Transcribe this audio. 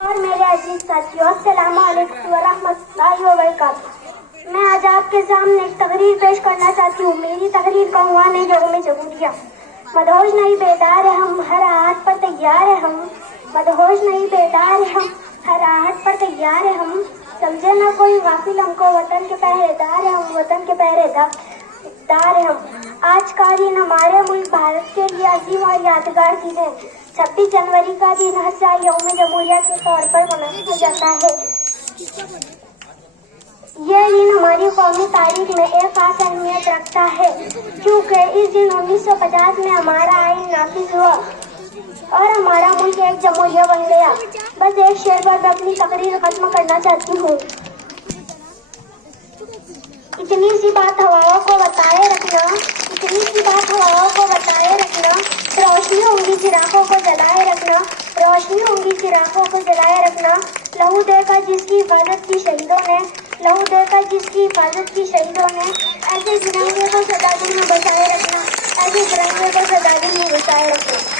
اور میرے عزیز ساتھیوں، السلام علیکم ورحمۃ اللہ وبرکاتہ۔ میں آج آپ کے سامنے ایک تقریر پیش کرنا چاہتی ہوں۔ میری تقریر کا عنوان ہے جگوں میں جمہوریہ۔ مدہوش نہیں بیدار ہے ہم، ہر آہٹ پر تیار ہے ہم۔ مدہوش نہیں بیدار ہے ہم، ہر آہٹ پر تیار ہے ہم۔ سمجھے نہ کوئی غافل ہم کو، وطن کے پہرے دار ہے ہم، وطن کے پہرے دار ہے ہم۔ آج کا دن ہمارے ملک بھارت کے لیے عظیم اور یادگار دن ہے۔ 26 جنوری کا دن ہر سال یوم جمہوریہ کے طور پر منعقد کیا جاتا ہے۔ یہ دن ہماری قومی تاریخ میں ایک خاص اہمیت رکھتا ہے، کیونکہ اس دن 1950 میں ہمارا آئین نافذ ہوا اور ہمارا ملک ایک جمہوریہ بن گیا۔ بس ایک شعر پر میں اپنی تقریر ختم کرنا چاہتی ہوں۔ اتنی سی بات ہواؤں کو بتائے رکھنا، اتنی سی بات ہواؤں کو بتائے رکھنا، روشنی ہوں گی چراغوں کو جلائے رکھنا، روشنی ہوں گی چراغوں کو جلائے رکھنا۔ لہو دے کر جس کی حفاظت کی شہیدوں نے، لہو دے کر جس کی حفاظت کی شہیدوں نے، ایسے ترنگے کو سدا دل میں بچائے رکھنا، ایسے ترنگے کو سدا دل میں بچائے رکھنا۔